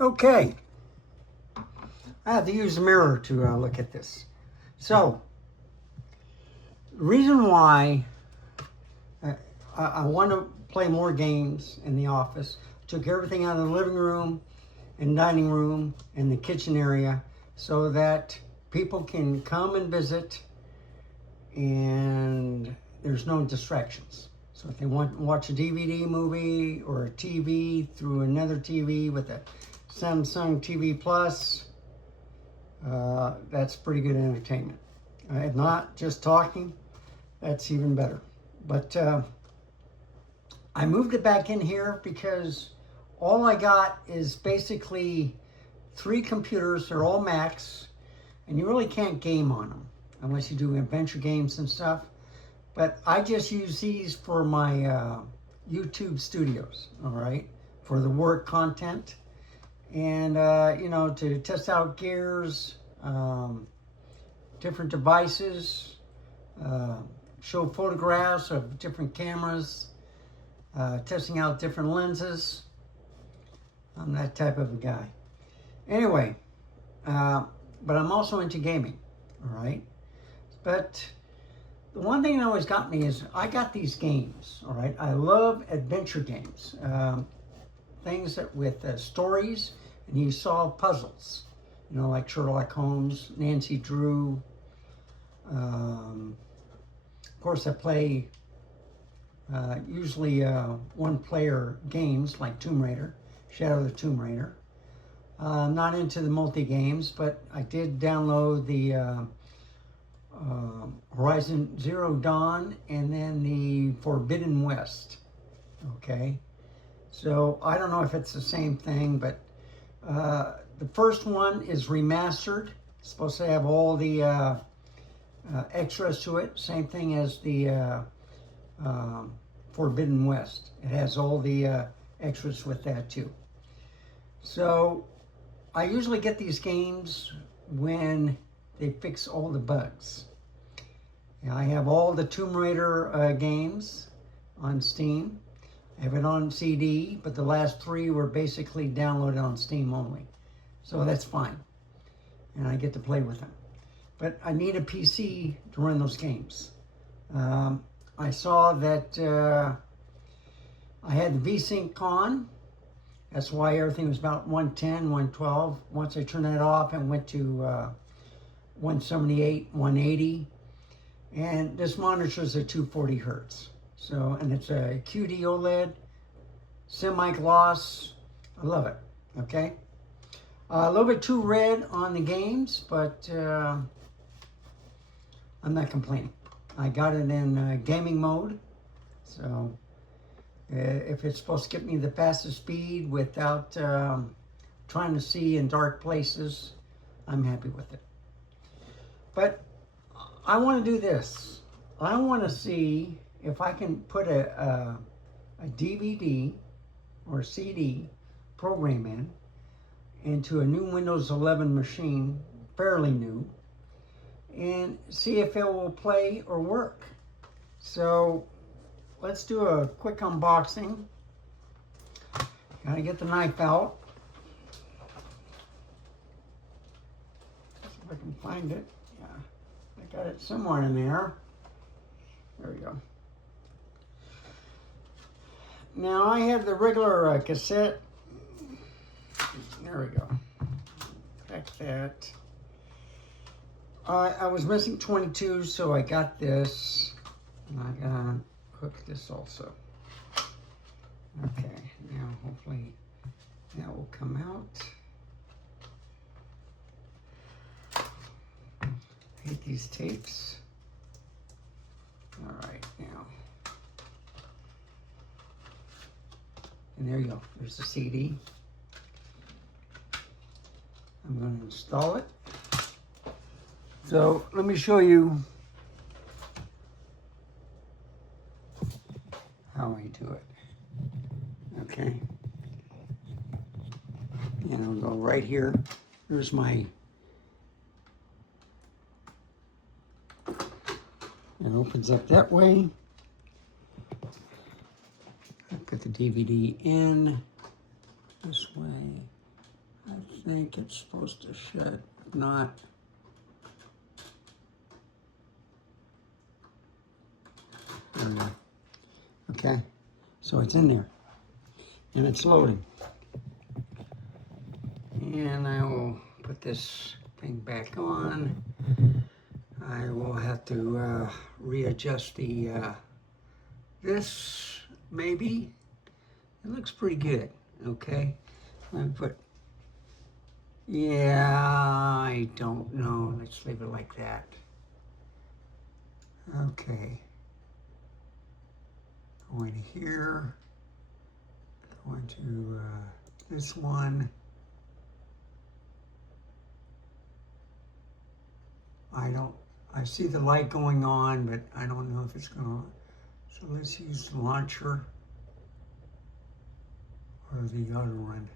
Okay, I have to use a mirror to look at this. So, the reason why I want to play more games in the office, took everything out of the living room and dining room and the kitchen area so that people can come and visit and there's no distractions. So if they want to watch a DVD movie or a TV through another TV with a Samsung TV Plus, that's pretty good entertainment. If not just talking, that's even better. But I moved it back in here because all I got is basically 3 computers. They're all Macs, and you really can't game on them unless you do adventure games and stuff. But I just use these for my YouTube studios, all right, for the work content. And, you know, to test out gears, different devices, show photographs of different cameras, testing out different lenses. I'm that type of a guy. Anyway, but I'm also into gaming, all right? But the one thing that always got me is I got these games, all right? I love adventure games, things that with stories, and you solve puzzles, you know, like Sherlock Holmes, Nancy Drew. Of course, I play usually one-player games like Tomb Raider, Shadow of the Tomb Raider. I'm not into the multi-games, but I did download the Horizon Zero Dawn and then the Forbidden West. Okay, so I don't know if it's the same thing, but the first one is remastered. It's supposed to have all the extras to it. Same thing as the Forbidden West. It has all the extras with that too. So I usually get these games when they fix all the bugs. I have all the Tomb Raider games on Steam. I have it on CD, but the last 3 were basically downloaded on Steam only. So that's fine. And I get to play with them. But I need a PC to run those games. I saw that I had the VSync on. That's why everything was about 110, 112. Once I turned that off and went to 178, 180. And this monitor is at 240 hertz. So, and it's a QD OLED, semi-gloss. I love it, okay? A little bit too red on the games, but I'm not complaining. I got it in gaming mode, so if it's supposed to get me the fastest speed without trying to see in dark places, I'm happy with it. But I want to do this. I want to see if I can put a DVD or a CD program into a new Windows 11 machine, fairly new, and see if it will play or work. So let's do a quick unboxing. Gotta get the knife out. See if I can find it. Yeah, I got it somewhere in there. There we go. Now I have the regular cassette. There we go. Back that. I was missing 22, so I got this. And I gotta hook this also. Okay, now hopefully that will come out. I hate these tapes. All right, now. And there you go, there's the CD. I'm going to install it. So let me show you how I do it. Okay. And I'll go right here. There's my, it opens up that way. I put the DVD in this way. think it's supposed to shut. If not, there we go. Okay, so it's in there, and it's loading. And I will put this thing back on. I will have to readjust the this, maybe. It looks pretty good, okay? Let me put, yeah, I don't know. Let's leave it like that. Okay. Going here. Going to this one. I see the light going on, but I don't know if it's going to. So let's use the launcher or the auto run.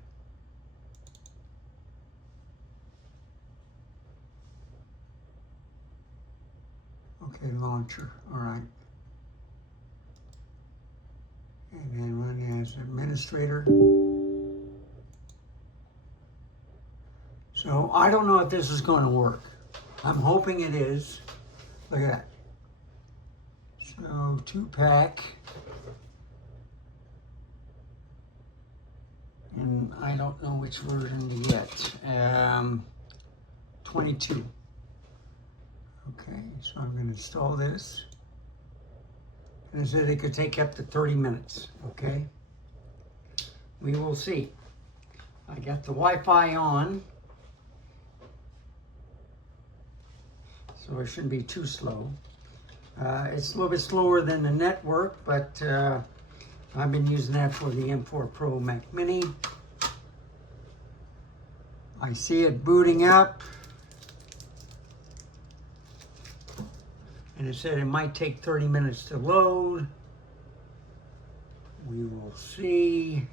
Okay, launcher, all right. And then run as administrator. So I don't know if this is going to work. I'm hoping it is. Look at that. So 2-pack. And I don't know which version to get. 22. Okay, so I'm going to install this. And it said it could take up to 30 minutes, okay? We will see. I got the Wi-Fi on, so it shouldn't be too slow. It's a little bit slower than the network, but I've been using that for the M4 Pro Mac Mini. I see it booting up. And it said it might take 30 minutes to load. We will see.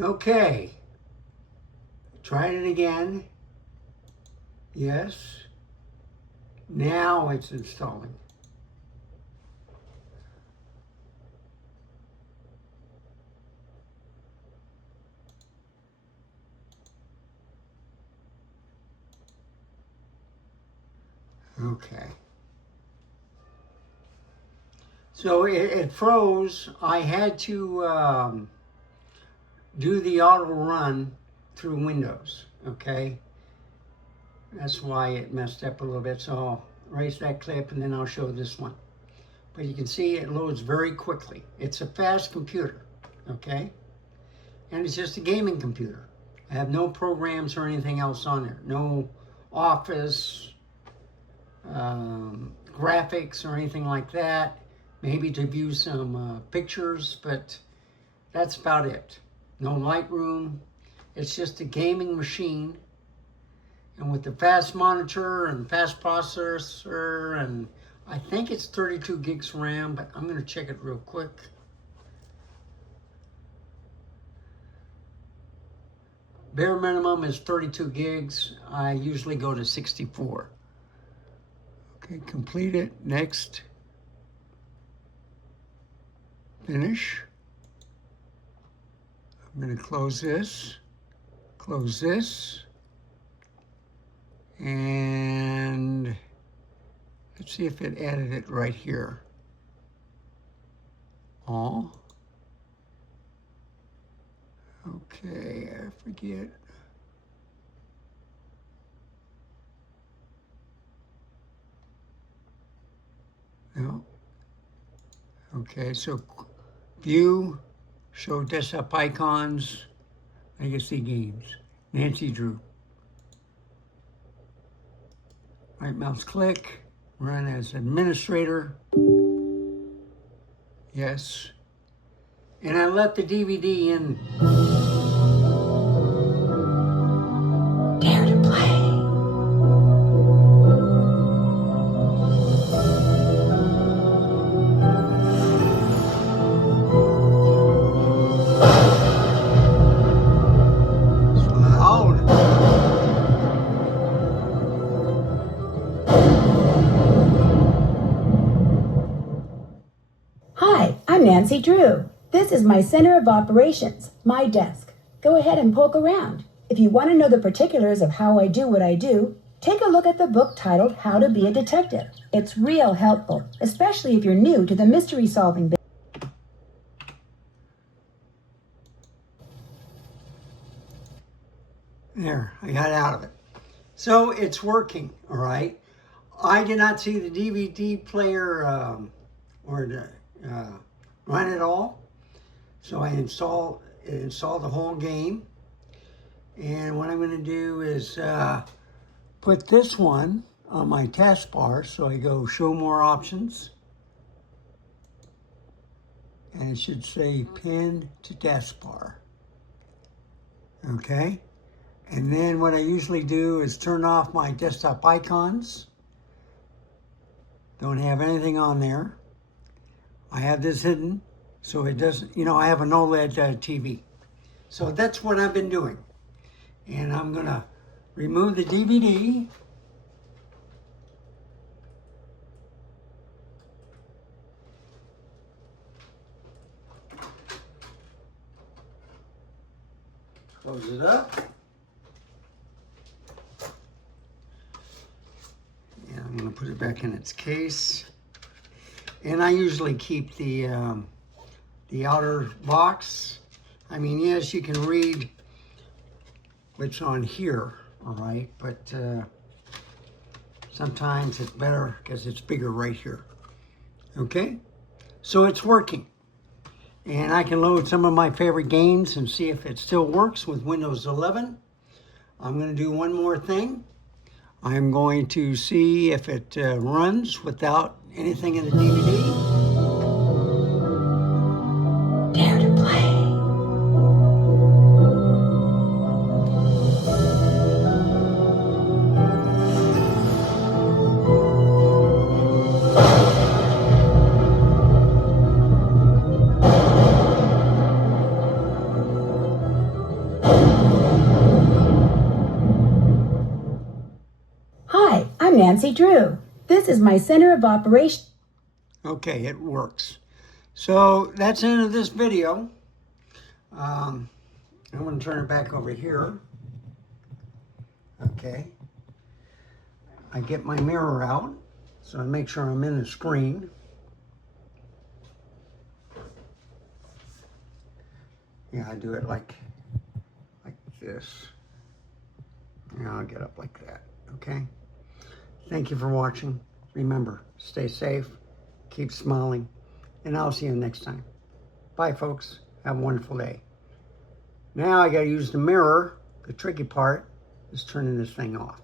Okay. Tried it again. Yes. Now it's installing. Okay. So it froze. I had to do the auto run through Windows, okay? That's why it messed up a little bit. So I'll erase that clip and then I'll show this one. But you can see it loads very quickly. It's a fast computer, okay? And it's just a gaming computer. I have no programs or anything else on there. No Office, graphics or anything like that. Maybe to view some pictures, but that's about it. No Lightroom. It's just a gaming machine. And with the fast monitor and fast processor, and I think it's 32 gigs RAM, but I'm going to check it real quick. Bare minimum is 32 gigs. I usually go to 64. Okay, complete it. Next. Finish. I'm going to close this. Close this. And let's see if it added it right here. All. Okay, I forget. No. Okay, so view, show desktop icons, legacy games. Nancy Drew. Right mouse click, run as administrator. Yes. And I left the DVD in. Dare to play. It's loud. Hi, I'm Nancy Drew. This is my center of operations, my desk. Go ahead and poke around. If you want to know the particulars of how I do what I do, take a look at the book titled How to Be a Detective. It's real helpful, especially if you're new to the mystery solving business. There, I got out of it. So it's working, all right. I did not see the DVD player run at all. So I installed the whole game. And what I'm going to do is put this one on my taskbar. So I go show more options. And it should say pinned to taskbar. Okay. And then what I usually do is turn off my desktop icons. Don't have anything on there. I have this hidden, so it doesn't, I have an OLED TV. So that's what I've been doing. And I'm gonna remove the DVD. Close it up. And I'm gonna put it back in its case. And I usually keep the outer box. I mean, yes, you can read what's on here, all right, but sometimes it's better because it's bigger right here. Okay, so it's working. And I can load some of my favorite games and see if it still works with Windows 11. I'm going to do one more thing. I'm going to see if it runs without anything in the DVD. Dare to play. Hi, I'm Nancy Drew. This is my center of operations. Okay, it works. So that's the end of this video. I'm going to turn it back over here. Okay. I get my mirror out, so I make sure I'm in the screen. Yeah, I do it like this. Yeah, I'll get up like that, okay? Thank you for watching. Remember, stay safe, keep smiling, and I'll see you next time. Bye, folks. Have a wonderful day. Now I gotta use the mirror. The tricky part is turning this thing off.